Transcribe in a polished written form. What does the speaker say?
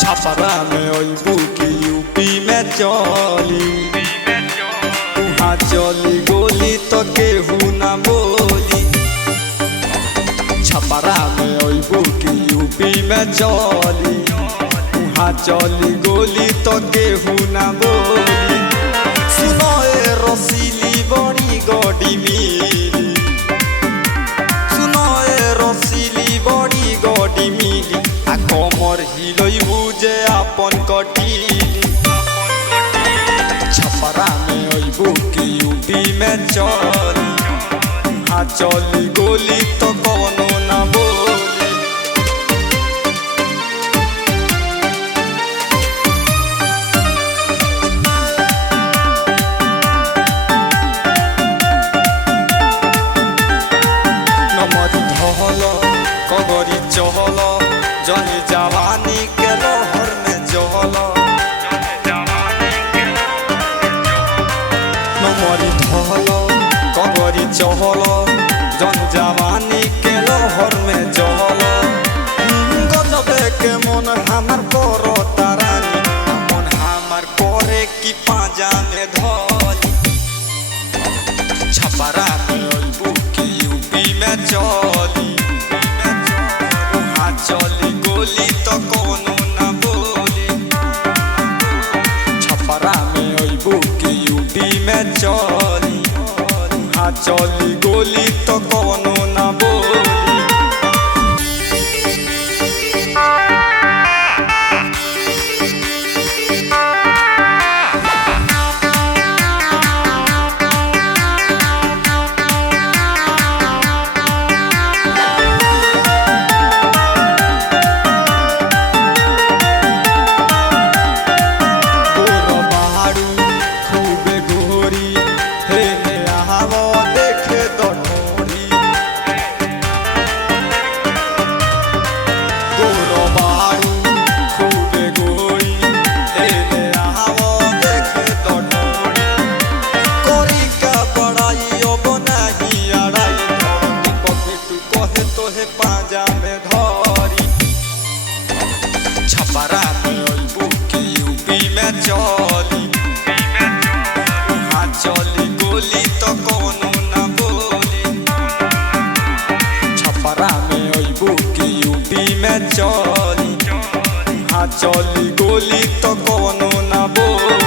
छपरा में अइबू की यूपी में चली उहाँ चली गोली तो केहू ना बोली। छपरा में अइबू की यूपी में चली उहाँ चली गोली तो केहू ना बोली। सुनो ए रसीली बड़ी गड़ी मिली, सुनो ए रसीली बड़ी गड़ी मिली। आ कमर हिलइबू जे आपन कटीली। छपरा में अइबू की यूपी में चली उहाँ चली गोली तो कौनो ना बोली। नमरी धहल कगरी चहल जनी जवानी के लहर में जहल। नमरी धहल कगरी चहल जन जवानी के लहर में जहल। गजबे के मन हमार करो तारानी, मन हमार करे की पाजा में धली। छपरा में अइबू की यूपी में चली उहाँ चली गोली तो कौनो ना बोली। छपरा में अइबू की यूपी में चली उहाँ चली गोली तो कौनो ना बोली। छपरा में अइबू की यूपी में चली उहाँ चली गोली तो कौनो ना बोली। छपरा में अइबू की यूपी में चली उहाँ चली गोली तो कौनो ना बोली।